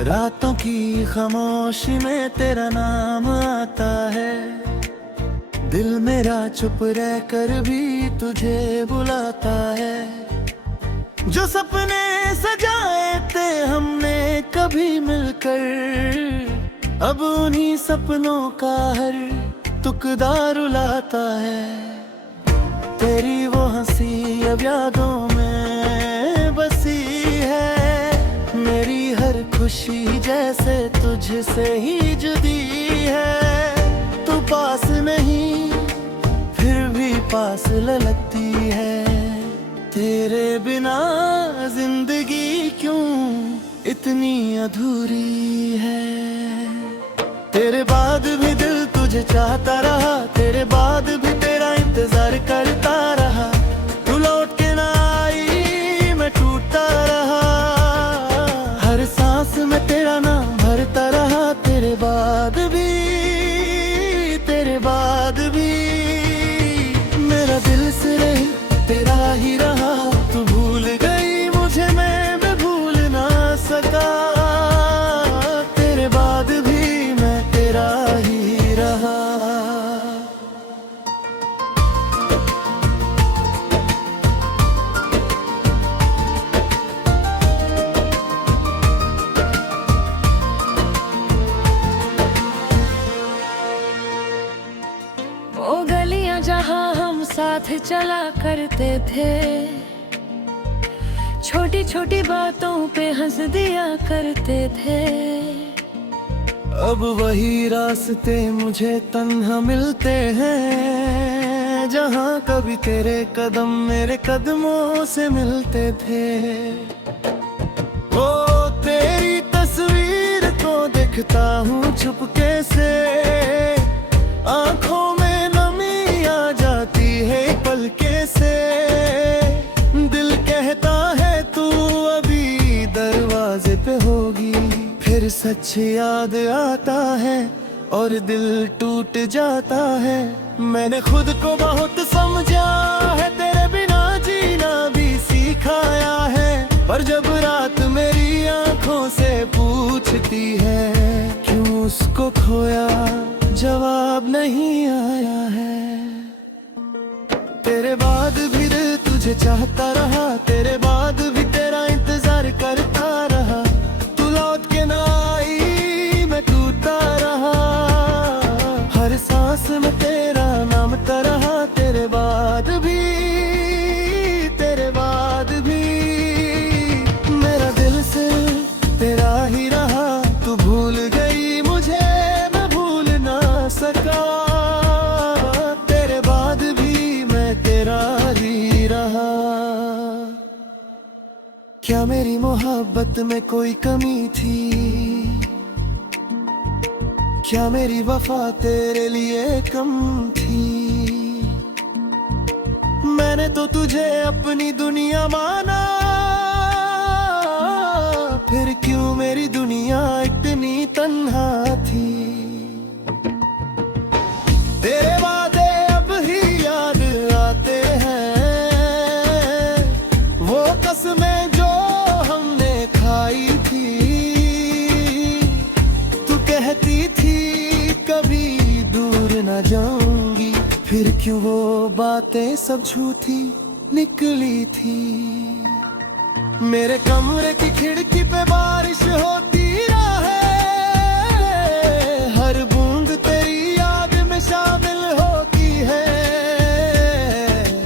रातों की खामोशी में तेरा नाम आता है, दिल मेरा चुप रह कर भी तुझे बुलाता है। जो सपने सजाए थे हमने कभी मिलकर, अब उन्हीं सपनों का हर तुकदा रुलाता है। तेरी वो हंसी अब यादों में बसी है, मेरी हर खुशी जैसे तुझसे ही जुदी है। तू पास नहीं फिर भी पास लगती है, तेरे बिना जिंदगी क्यों इतनी अधूरी है। तेरे बाद भी दिल तुझे चाहता रहा, तेरे बाद भी तेरा इंतजार करता रहा। तू लौट के ना आई मैं टूटता रहा, हर सांस में तेरा नाम भरता रहा। तेरे बाद भी मेरा दिल सिर्फ तेरा ही रहा। तू भूल गई मुझे मैं भूल ना सका, तेरे बाद भी मैं तेरा ही रहा। वो गलियां जहां हम साथ चला करते थे, छोटी छोटी बातों पे हंस दिया करते थे। अब वही रास्ते मुझे तन्हा मिलते हैं, जहां कभी तेरे कदम मेरे कदमों से मिलते थे। ओ तेरी तस्वीर को देखता हूँ चुपके से, आंखों में नमी आ जाती है पलके से। दिल कहता है तू अभी दरवाजे पे होगी, फिर सच याद आता है और दिल टूट जाता है। मैंने खुद को बहुत समझा है, तेरे बिना जीना भी सिखाया है। पर जब रात मेरी आंखों से पूछती है क्यों उसको खोया, जवाब नहीं आया है। तेरे बाद भी दिल तुझे चाहता रहा, तेरे बाद भी तेरा इंतजार करता रहा। तू लौट के ना आई मैं टूटता रहा, हर सांस में तेरा नाम रहा। तेरे बाद भी मेरा दिल सिर्फ तेरा ही रहा। तू भूल गई मुझे मैं भूल ना सका, तेरे बाद भी मैं तेरा ही रहा। क्या मेरी मोहब्बत में कोई कमी थी, क्या मेरी वफा तेरे लिए कम थी। मैंने तो तुझे अपनी दुनिया माना, फिर क्यों मेरी दुनिया इतनी तन्हा थी। तेरे वादे अब ही याद आते हैं, वो कसमें जो हमने खाई थी। तू कहती थी कभी दूर न जाऊंगी, फिर क्यों वो बातें सब झूठी निकली थी। मेरे कमरे की खिड़की पे बारिश होती रहे, हर बूंद तेरी याद में शामिल होती है।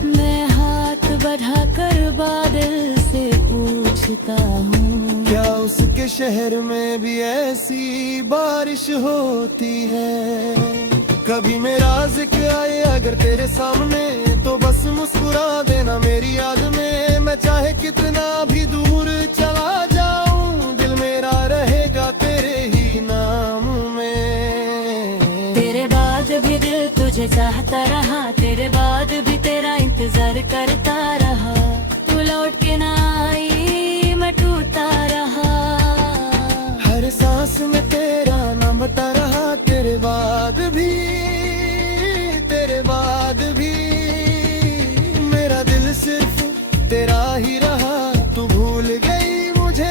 मैं हाथ बढ़ाकर बादल से पूछता हूँ, क्या उसके शहर में भी ऐसी बारिश होती है। कभी मेरा जिक्र आए अगर तेरे सामने, तो बस मुस्कुरा देना मेरी याद में। मैं चाहे कितना भी दूर चला जाऊं, दिल मेरा रहेगा तेरे ही नाम में। तेरे बाद भी दिल तुझे चाहता रहा, तेरे बाद भी तेरा इंतजार करता रहा। तू लौट के ना आई मैं टूटता रहा, हर सांस में तेरा नाम बता रहा। तेरे बाद भी मेरा दिल सिर्फ तेरा ही रहा। तू भूल गई मुझे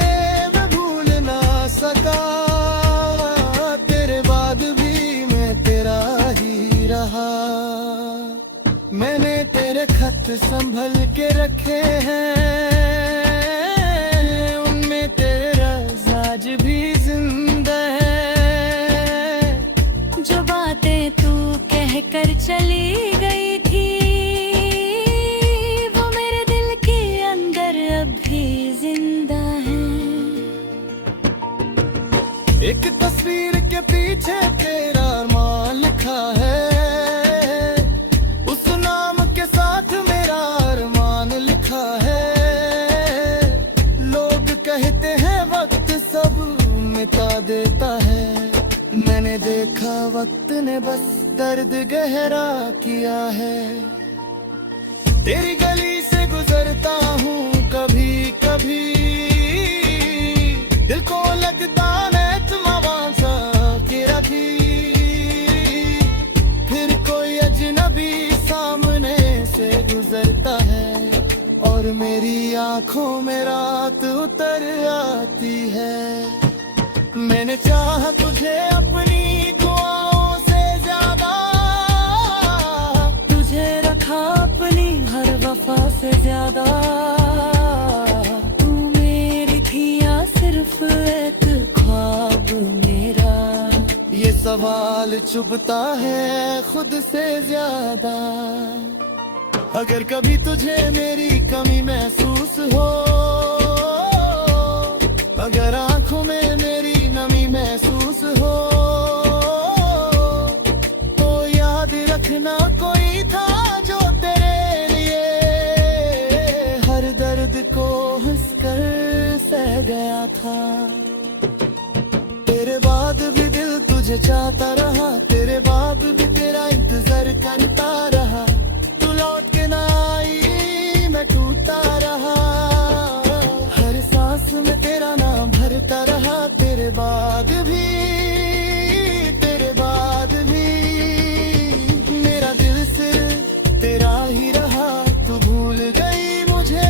मैं भूल ना सका, हाथ संभल के रखे हैं, उनमें तेरा राज भी जिंदा है। जो बातें तू कह कर चली गई थी, वो मेरे दिल के अंदर अब भी जिंदा है। एक तस्वीर के पीछे तेरा अरमान लिखा है, उस नाम के साथ मेरा अरमान लिखा है। लोग कहते हैं वक्त सब मिटा देता है, मैंने देखा वक्त ने बस दर्द गहरा किया है। तेरी गली से गुजरता हूँ कभी कभी, दिल को लगता मेरी आंखों में रात उतर आती है। मैंने चाहा तुझे अपनी दुआओं से ज्यादा, तुझे रखा अपनी हर वफा से ज्यादा। तू मेरी थी या सिर्फ एक ख्वाब मेरा, ये सवाल चुभता है खुद से ज्यादा। अगर कभी तुझे मेरी कमी महसूस हो, अगर आंखों में मेरी नमी महसूस हो, तो याद रखना कोई था जो तेरे लिए हर दर्द को हंसकर सह गया था। तेरे बाद भी दिल तुझे चाहता रहा, तेरे बाद भी तेरा इंतजार करता रहा। तू लौट के ना आई, मैं टूटता रहा, हर सांस में तेरा नाम भरता रहा। तेरे बाद भी मेरा दिल सिर्फ तेरा ही रहा। तू भूल गई मुझे,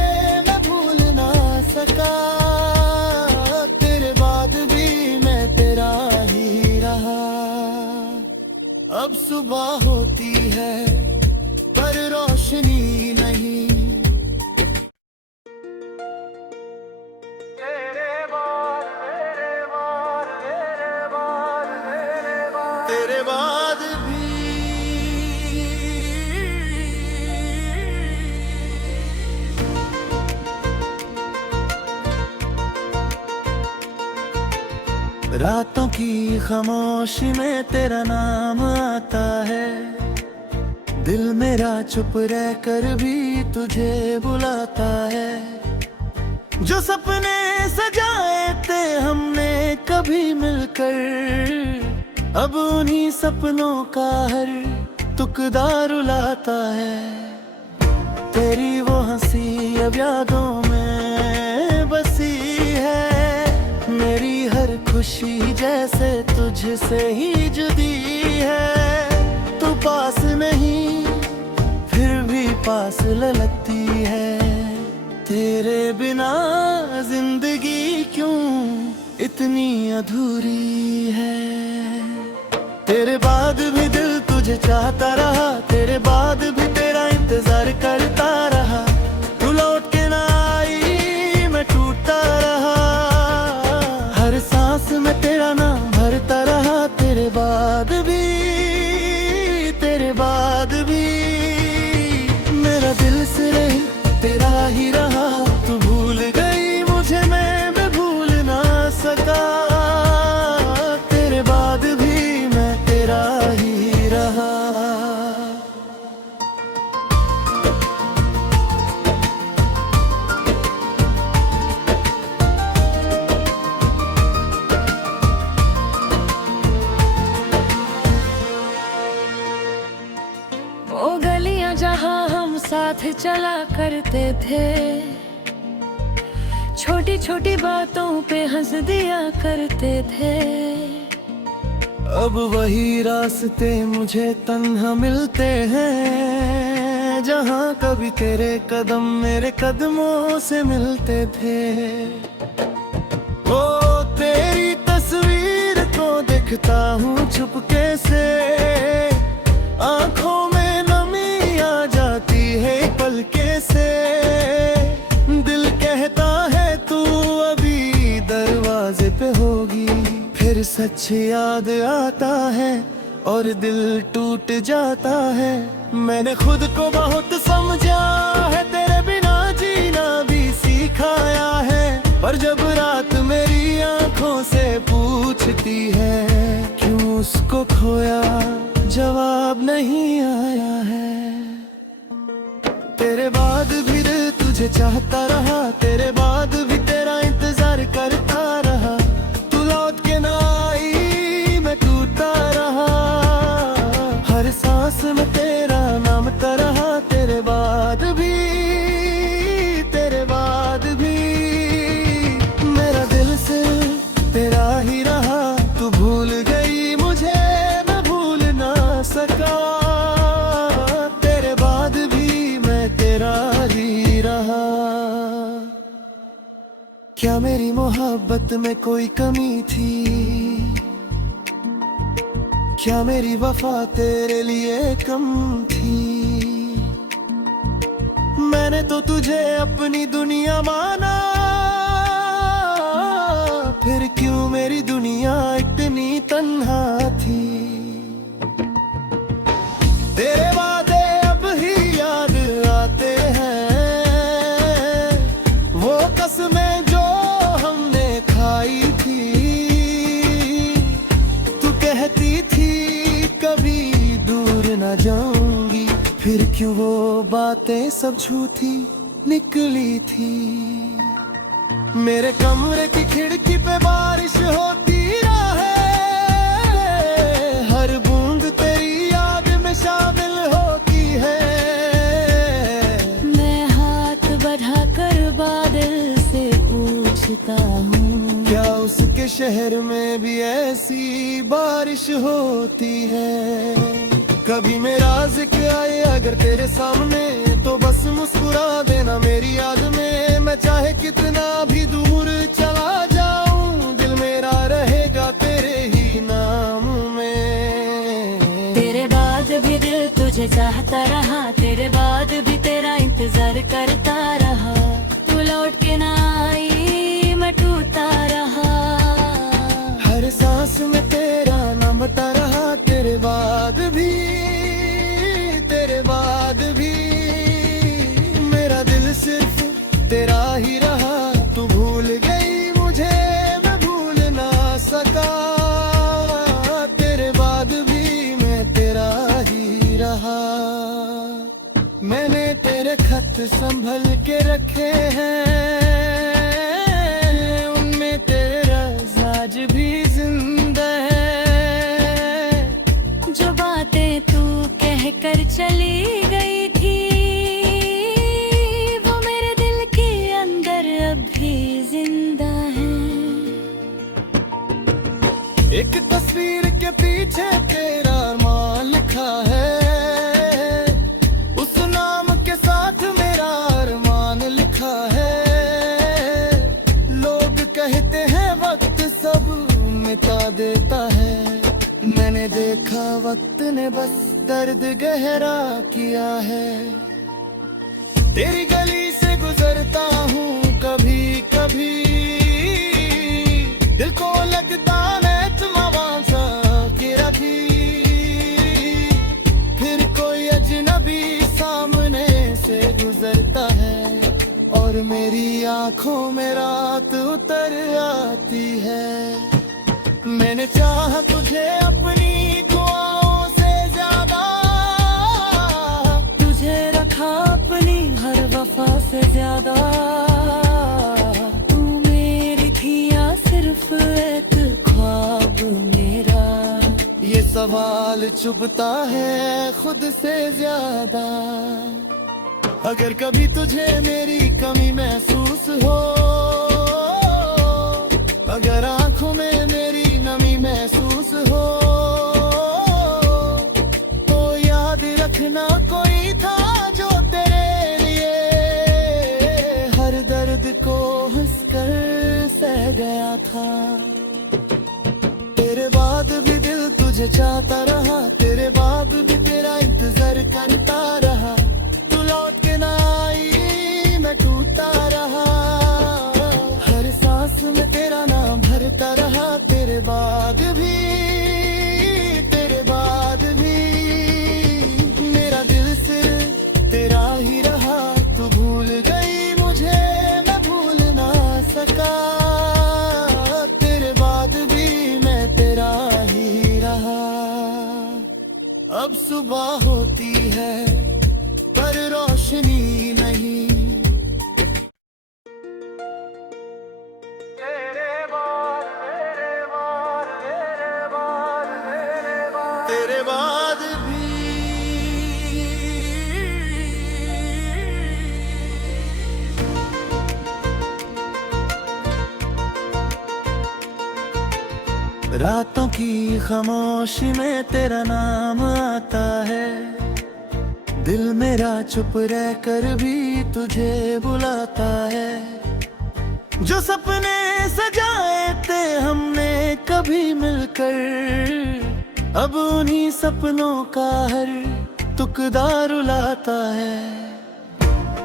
मैं भूल ना सका, तेरे बाद भी मैं तेरा ही रहा। अब सुबह होती है पर रोशनी नहीं, तेरे बाद भी रातों की खामोशी में तेरा नाम आता है। दिल मेरा चुप रह कर भी तुझे बुलाता है। जो सपने सजाए थे हमने कभी मिलकर, अब उन्हीं सपनों का हर तुकदा रुलाता है। तेरी वो हंसी अब यादों में बसी है, मेरी हर खुशी जैसे तुझसे ही जुदी है। तू पास नहीं फिर भी पास लगती है, तेरे बिना जिंदगी क्यों इतनी अधूरी है। तेरे बाद भी दिल तुझे चाहता रहा, तेरे बाद भी तेरा इंतजार करता रहा। तू लौट के ना आई, मैं टूटता रहा, हर सांस में तेरा नाम भरता रहा। तेरे बाद भी मेरा दिल सिर्फ तेरा ही रहा। तू भूल गई मुझे, मैं भूल ना सका, तेरे बाद भी मैं तेरा ही रहा। वो गलियां जहां हम साथ चला करते थे, छोटी छोटी बातों पे हंस दिया करते थे। अब वही रास्ते मुझे तन्हा मिलते हैं, जहाँ कभी तेरे कदम मेरे कदमों से मिलते थे। ओ तेरी तस्वीर को देखता हूँ चुपके से, आंखों में नमी आ जाती है पल सच याद आता है और दिल टूट जाता है। मैंने खुद को बहुत समझा है, तेरे बिना जीना भी सिखाया है। पर जब रात मेरी आंखों से पूछती है क्यों उसको खोया, जवाब नहीं आया है। तेरे बाद भी दिल तुझे चाहता रहा, तेरे बाद भी तेरा इंतजार करता रहा। तू लौट के ना आई, मैं टूटा रहा। हर सांस में तेरा नाम तरहा, तेरे बाद भी मेरा दिल सिर्फ तेरा ही रहा। तू भूल गई मुझे, मैं भूल ना सका। तेरे बाद भी मैं तेरा ही रहा। क्या मेरी मोहब्बत में कोई कमी थी? क्या मेरी वफा तेरे लिए कम थी? मैंने तो तुझे अपनी दुनिया माना, फिर क्यों मेरी दुनिया इतनी तन्हा थी? तेरे वादे अब ही याद आते हैं, वो कसमें जो हमने खाई थी। तू कहती थी कभी दूर न जाऊंगी, फिर क्यों वो बातें सब झूठी निकली थी? मेरे कमरे की खिड़की पे बारिश होती रहे, हर बूंद तेरी याद में शामिल होती है। मैं हाथ बढ़ाकर बादल से पूछता हूँ, क्या उसके शहर में भी ऐसी बारिश होती है? कभी मेरा जिक्र आए अगर तेरे सामने, तो बस मुस्कुरा देना मेरी याद में। मैं चाहे कितना भी दूर चला जाऊं, दिल मेरा रहेगा तेरे ही नाम में। तेरे बाद भी दिल तुझे चाहता रहा, तेरे बाद भी तेरा इंतजार करता रहा। तू लौट के ना आई, मैं टूटा रहा। हर सांस में तेरा नाम बता रहा। तेरे बाद भी मेरा दिल सिर्फ तेरा ही रहा। तू भूल गई मुझे, मैं भूल ना सका। तेरे बाद भी मैं तेरा ही रहा। मैंने तेरे खत संभल के रखे हैं, उनमें तेरा आज भी जिंदा है। जो बातें तू कह कर चली गई थी, वो मेरे दिल के अंदर अब भी जिंदा है। एक तस्वीर के पीछे तेरा अरमान लिखा है, उस नाम के साथ मेरा अरमान लिखा है। लोग कहते हैं वक्त सब मिटा देता है, मैंने देखा वक्त ने बस दर्द गहरा किया है। तेरी गली से गुजरता हूँ कभी कभी, दिल को लगता मैं तुम्हारा सा गिरा थी। फिर कोई अजनबी सामने से गुजरता है, और मेरी आंखों में रात उतर आती है। मैंने चाहा तुझे अपनी दुआओं से ज्यादा, तुझे रखा अपनी हर वफा से ज्यादा। तू मेरी थी या सिर्फ एक ख्वाब मेरा, ये सवाल चुभता है खुद से ज्यादा। अगर कभी तुझे मेरी कमी महसूस हो, अगर आंखों में मेरी नमी महसूस हो, तो याद रखना कोई था जो तेरे लिए हर दर्द को हंसकर सह गया था। तेरे बाद भी दिल तुझे चाहता रहा, तेरे बाद भी तेरा इंतजार करता रहा। तू लौट के ना आई, मैं टूटा रहा। हर सांस में तेरा नाम भरता रहा। तेरे बाद भी, तेरे बाद भी मेरा दिल सिर्फ तेरा ही रहा। तू भूल गई मुझे, मैं भूल ना सका। तेरे बाद भी मैं तेरा ही रहा। अब सुबह होती है पर रोशनी नहीं। तेरे बाद भी रातों की खामोशी में तेरा नाम आता है। दिल मेरा चुप रह कर भी तुझे बुलाता है। जो सपने सजाए थे हमने कभी मिलकर, अब उन्हीं सपनों का हर तुकदा रुलाता है।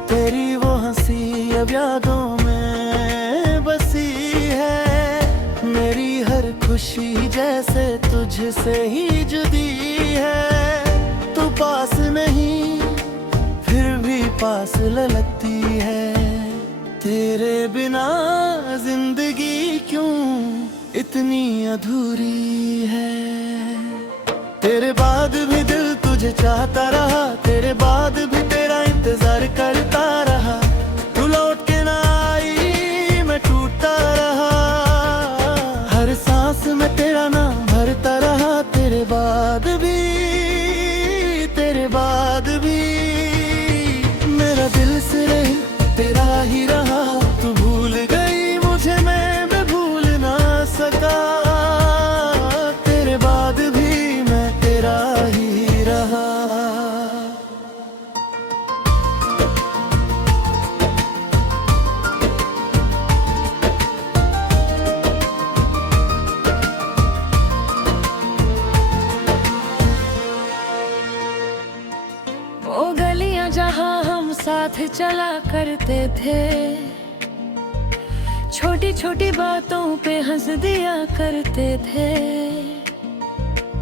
तेरी वो हंसी अब यादों में बसी है। मेरी हर खुशी जैसे तुझसे ही जुदी है। तू पास नहीं फिर भी पास लगती है। तेरे बिना जिंदगी क्यों इतनी अधूरी है। तेरे बाद भी दिल तुझे चाहता रहा। तेरे बाद भी तेरा इंतजार करता रहा। तू लौट के ना आई मैं टूटता रहा। हर सांस में तेरा नाम भरता रहा। तेरे बाद भी, तेरे बाद भी मेरा दिल सिर्फ तेरा ही रहा। तू भूल गई मुझे, मैं भूल ना सका। तेरे बाद भी मैं तेरा ही रहा। वो गलियां जहां हम साथ चला करते थे, छोटी छोटी बातों पे हंस दिया करते थे।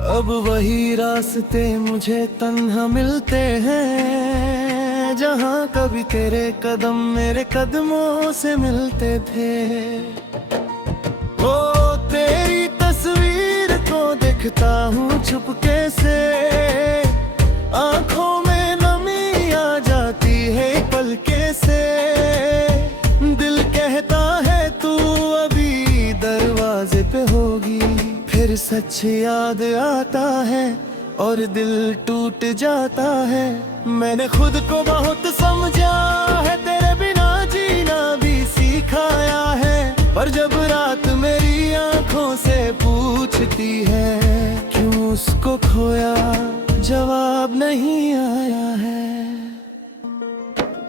अब वही रास्ते मुझे तन्हा मिलते हैं। जहाँ कभी तेरे कदम मेरे कदमों से मिलते थे। ओ तेरी तस्वीर को देखता हूँ चुपके से। आंखों में नमी आ जाती है पलके से। दिल कहता है तू अभी दरवाजे पे होगी। फिर सच याद आता है और दिल टूट जाता है। मैंने खुद को बहुत समझा है, तेरे बिना जीना भी सिखाया है। पर जब रात मेरी आंखों से पूछती है क्यों उसको खोया, जवाब नहीं आया है।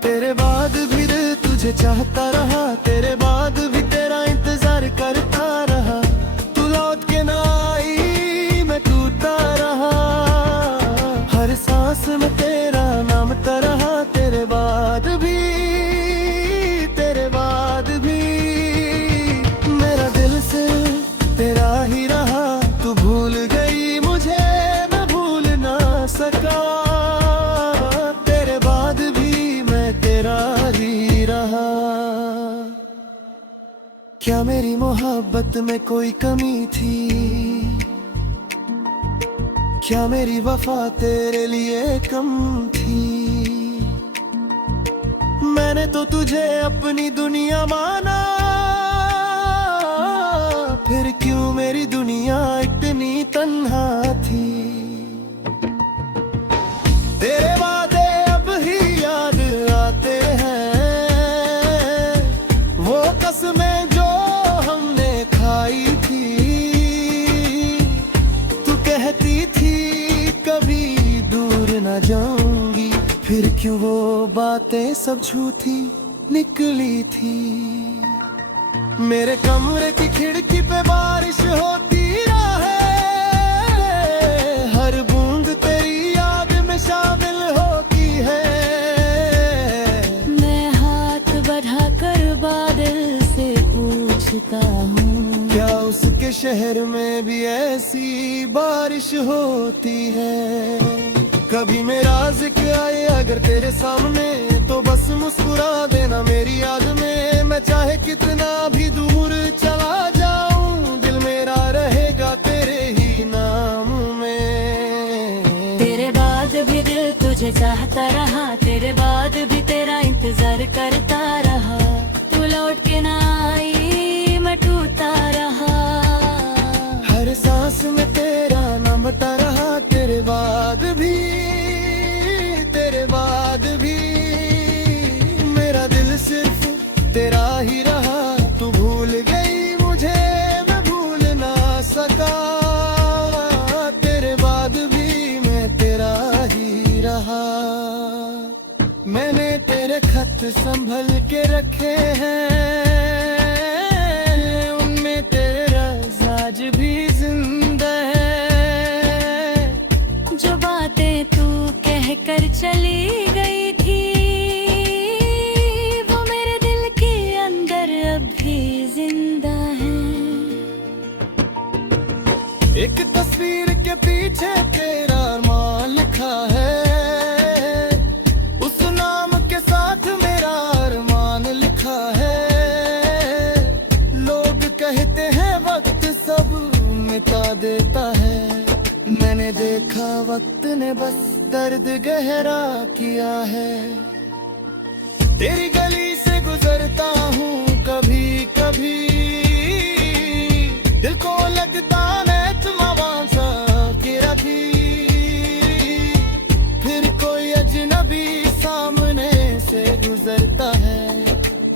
तेरे बाद भी दिल तुझे चाहता रहा। तेरे बाद भी तेरा इंतजार करता रहा। तू लौट के ना आई मैं टूटता रहा। हर सांस में तेरा नाम रहा। तेरे बाद भी, तेरे बाद भी मेरा दिल सिर्फ तेरा ही रहा। तू भूल गई मुझे, मैं भूल ना सका। तेरे बाद भी मैं तेरा ही रहा। क्या मेरी मोहब्बत में कोई कमी थी? क्या मेरी वफा तेरे लिए कम थी? मैंने तो तुझे अपनी दुनिया माना। फिर क्यों मेरी दुनिया इतनी तन्हा थी? तेरे वादे अब ही याद आते हैं। वो कसमें जो हमने खाई थी। तू कहती थी कभी दूर न जाऊंगी। फिर क्यों वो बातें सब झूठी निकली थी? मेरे कमरे की खिड़की पे बारिश होती रहे। हर बूंद तेरी याद में शामिल होती है। मैं हाथ बढ़ाकर बादल से पूछता हूँ क्या उसके शहर में भी ऐसी बारिश होती है? कभी मेरा जिक्र आए अगर तेरे सामने तो बस मुस्कुरा देना मेरी याद में। मैं चाहे कितना भी दूर चला जाऊं, दिल मेरा रहेगा तेरे ही नाम में। तेरे बाद भी दिल तुझे चाहता रहा, तेरे बाद भी तेरा इंतजार करता रहा। तू लौट के ना आई, मैं टूटा रहा। हर सांस में तेरा नाम बता रहा, तेरे बाद भी मेरा दिल सिर्फ तेरा ही रहा। तू भूल गई मुझे, मैं भूल ना सका। तेरे बाद भी मैं तेरा ही रहा। मैंने तेरे खत संभल के रखे हैं, उनमें तेरा आज भी जिंदा है। जो बातें तू कह कर चली गई थी, वो मेरे दिल के अंदर अब भी जिंदा है। एक तस्वीर के पीछे तेरा अरमान लिखा है, उस नाम के साथ मेरा अरमान लिखा है। लोग कहते हैं वक्त सब मिटा देता है, मैंने देखा वक्त ने बस दर्द गहरा किया है। तेरी गली से गुजरता हूँ कभी कभी, दिल को लगता मैं तुम्हारा सा गिरा थी। फिर कोई अजनबी सामने से गुजरता है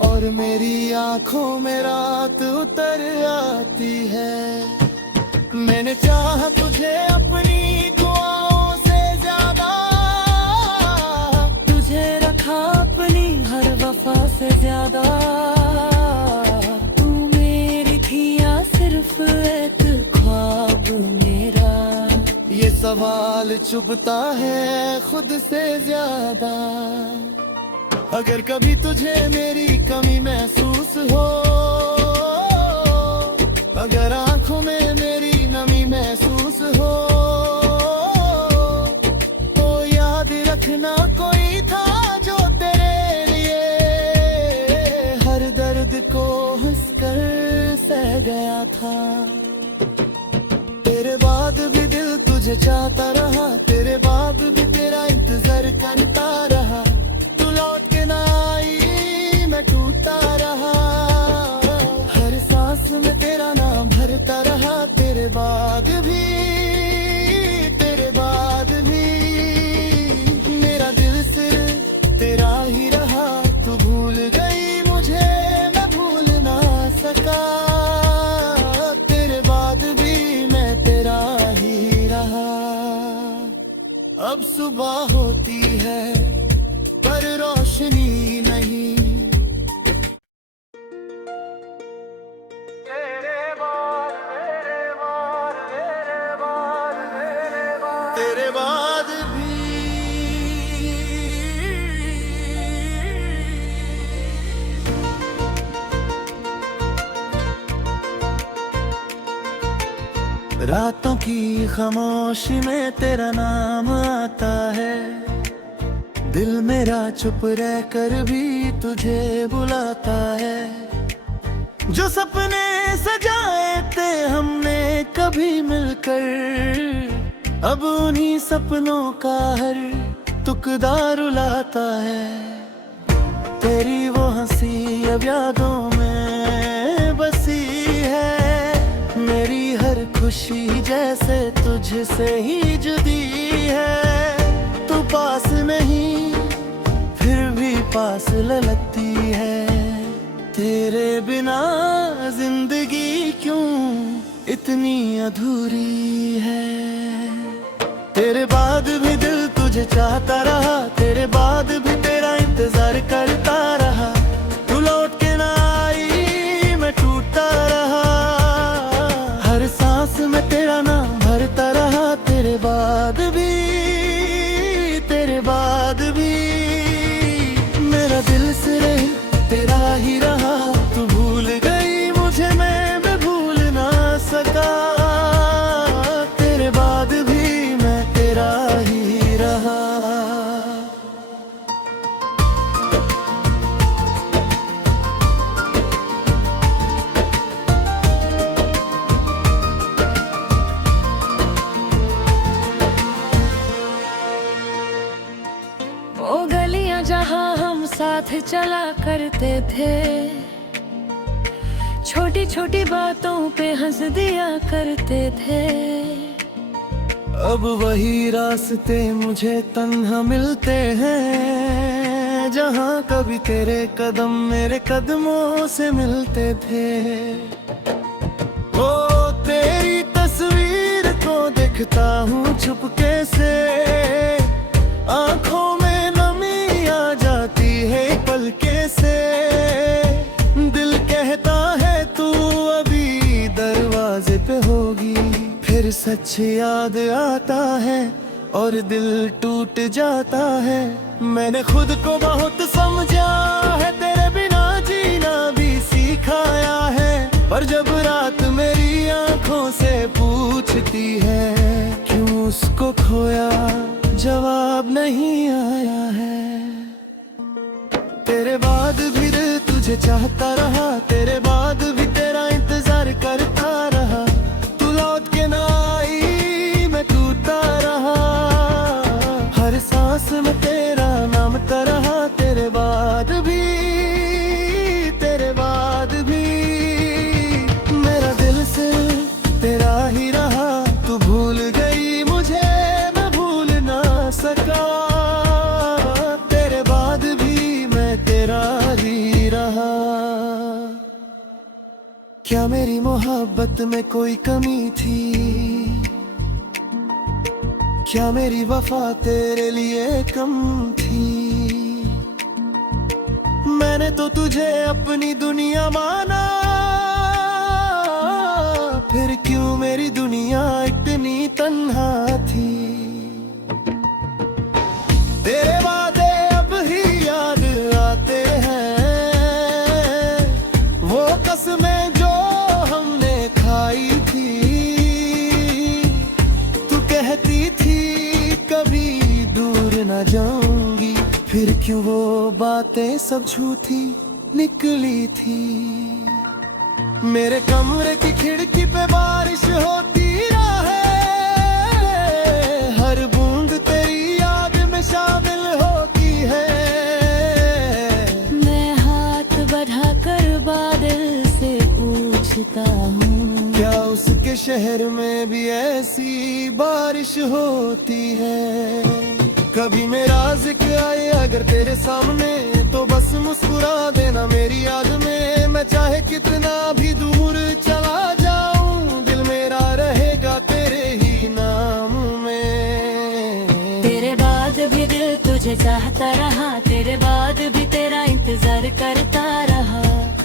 और मेरी आंखों में रात उतर आती है। मैंने चाहा तुझे अपनी दुआओं से ज्यादा, तुझे रखा अपनी हर वफा से ज्यादा। तू मेरी थी या सिर्फ एक ख्वाब मेरा, ये सवाल चुभता है खुद से ज्यादा। अगर कभी तुझे मेरी कमी महसूस हो, अगर आंखों में मेरी नमी महसूस हो, तो याद रखना कोई था जो तेरे लिए हर दर्द को हंसकर सह गया था। तेरे बाद भी दिल तुझे चाहता रहा, तेरे बाद भी तेरा इंतजार करता रहा। तू लौट के ना आई, मैं टूटा रहा। हर सांस में तेरा नाम भरता रहा, तेरे बाद भी मेरा दिल सिर्फ तेरा ही रहा। तू भूल गई मुझे, मैं भूल ना सका। तेरे बाद भी मैं तेरा ही रहा। अब सुबह होती है पर रोशनी नहीं, तेरे बाद भी रातों की खामोशी में तेरा नाम आता है। दिल मेरा चुप रह कर भी तुझे बुलाता है। जो सपने सजाए थे हमने कभी मिलकर, अब उन्हीं सपनों का हर तुकदा रुलाता है। तेरी वो हंसी अब यादों में बसी है, मेरी हर खुशी जैसे तुझसे ही जुदी है। तू पास नहीं फिर भी पास लगती है। तेरे बिना जिंदगी क्यों इतनी अधूरी है। तेरे बाद भी दिल तुझे चाहता रहा, तेरे बाद भी तेरा इंतजार करता रहा। तू लौट के ना आई, मैं टूटा रहा। हर सांस में तेरा नाम भरता रहा, तेरे बाद भी मेरा दिल सिर्फ तेरा ही रहा। तू भूल गई मुझे, मैं भूल ना करते थे, छोटी छोटी बातों पे हंस दिया करते थे। अब वही रास्ते मुझे तन्हा मिलते हैं, जहाँ कभी तेरे कदम मेरे कदमों से मिलते थे। ओ तेरी तस्वीर को देखता हूँ चुपके से, आंखों में नमी आ जाती है पलके से। दिल कहता है तू अभी दरवाजे पे होगी, फिर सच याद आता है और दिल टूट जाता है। मैंने खुद को बहुत समझा है, तेरे बिना जीना भी सिखाया है। पर जब रात मेरी आंखों से पूछती है क्यों उसको खोया, जवाब नहीं आया है। तेरे बाद भी दिल तुझे चाहता रहा, तेरे बाद भी तेरा इंतजार करता रहा। तू लौट के ना आई, मैं टूटता रहा। हर सांस में तेरा नाम रहा, तेरे बाद भी, तेरे बाद भी। मेरा दिल सिर्फ तेरा ही रहा, तू भूल गई मुझे, मैं भूल ना सका। तेरे बाद भी मैं तेरा ही रहा। क्या मेरी मोहब्बत में कोई कमी थी? क्या मेरी वफा तेरे लिए कम थी? मैंने तो तुझे अपनी दुनिया माना, फिर क्यों मेरी दुनिया इतनी तन्हा थी? तेरे वादे अब ही याद आते हैं, वो कसमें जो हमने खाई थी। तू कहती थी कभी दूर न जाऊंगी, फिर क्यों वो बातें सब झूठी निकली थी? मेरे कमरे की खिड़की पे बारिश होती रहे, हर बूंद तेरी याद में शामिल होती है। मैं हाथ बढ़ाकर बादल से पूछता हूँ, क्या उसके शहर में भी ऐसी बारिश होती है? कभी मेरा जिक्र आए अगर तेरे सामने, तो बस मुस्कुरा देना मेरी याद में। मैं चाहे कितना भी दूर चला जाऊं, दिल मेरा रहेगा तेरे ही नाम में। तेरे बाद भी दिल तुझे चाहता रहा, तेरे बाद भी तेरा इंतजार करता रहा।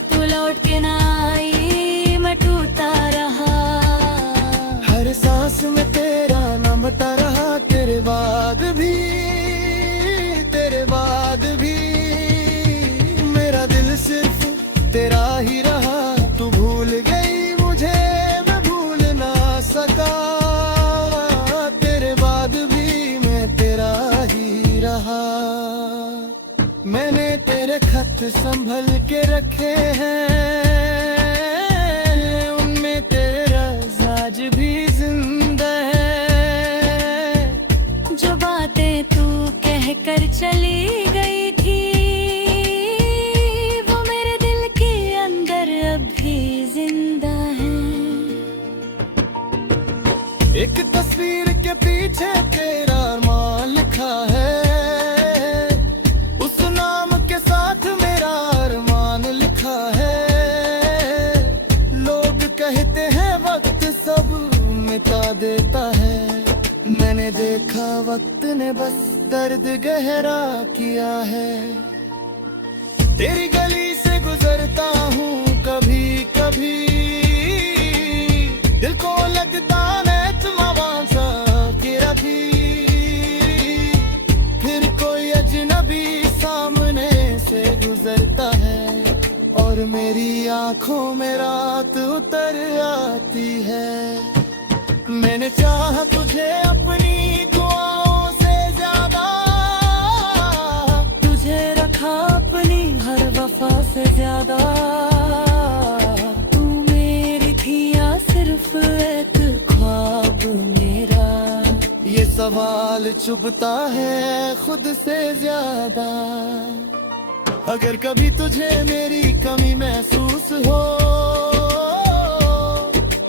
तू लौट के ना आई, मैं टूटता रहा। हर सांस में तेरा नाम बता रहा, तेरे बाद भी, तेरे बाद भी। मेरा दिल सिर्फ तेरा ही रहा, तू भूल गई मुझे, मैं भूल ना सका। तेरे बाद भी मैं तेरा ही रहा। मैंने तेरे खत संभल के रखे हैं, उनमें तेरा आज भी जिंदा है। जो बातें तू कह कर चली गई थी, वो मेरे दिल के अंदर अब भी जिंदा है। एक तस्वीर के पीछे तेरा अरमान लिखा है, उस नाम के साथ मेरा अरमान लिखा है। लोग कहते हैं वक्त सब मिटा देता है, मैंने देखा वक्त ने बस दर्द गहरा किया है। तेरी गली से गुजरता हूँ कभी कभी, दिल को लगता मैं तुम्हारा सा गिरा थी। फिर कोई अजनबी सामने से गुजरता है, और मेरी आंखों में रात उतर आती है। मैंने चाहा तुझे अपनी दुआओं से ज्यादा, तुझे रखा अपनी हर वफा से ज्यादा। तू मेरी थी या सिर्फ एक ख्वाब मेरा, ये सवाल चुभता है खुद से ज्यादा। अगर कभी तुझे मेरी कमी महसूस हो,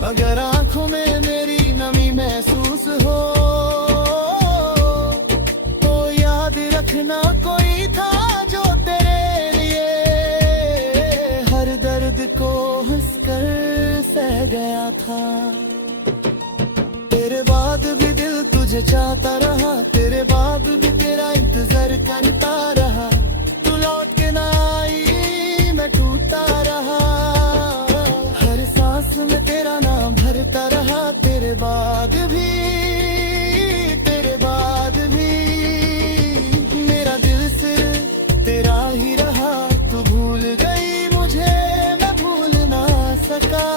अगर आंखों में मेरी नमी महसूस हो, तो याद रखना कोई था जो तेरे लिए हर दर्द को हंसकर सह गया था। तेरे बाद भी दिल तुझे चाहता रहा, तेरे बाद भी तेरा इंतजार करता रहा। तू लौट के ना आई, मैं टूटता रहा, हर सांस में तेरा नाम भरता रहा। तेरे बाद भी मेरा दिल सिर्फ तेरा ही रहा। तू भूल गई मुझे, मैं भूल ना सका,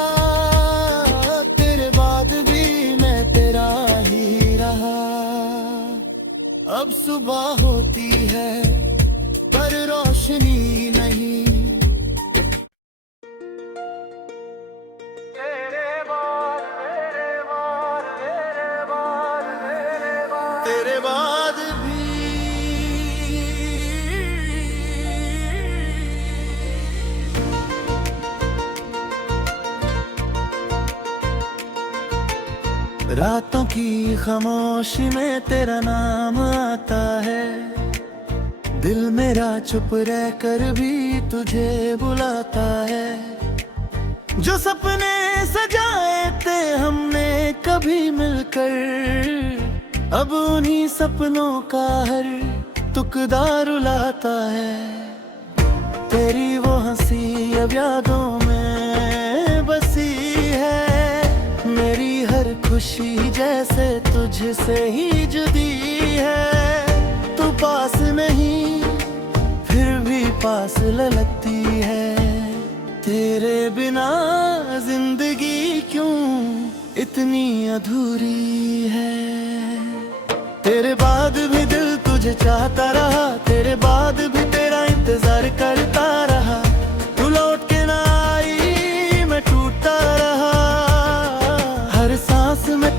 तेरे बाद भी मैं तेरा ही रहा। अब सुबह होती है पर रोशनी नहीं, तेरे बाद भी रातों की खामोशी में तेरा नाम आता है। दिल मेरा चुप रह कर भी तुझे बुलाता है। जो सपने सजाए थे हमने कभी मिलकर, अब उन्हीं सपनों का हर तुकदा रुलाता है। तेरी वो हंसी अब यादों में बसी है, मेरी हर खुशी जैसे तुझसे ही जुदी है। तू पास नहीं फिर भी पास लगती है, तेरे बिना जिंदगी क्यों इतनी अधूरी है। तेरे बाद भी दिल तुझे चाहता रहा, तेरे बाद भी तेरा इंतजार करता रहा। तू लौट के ना आई, मैं टूटता रहा, हर सांस में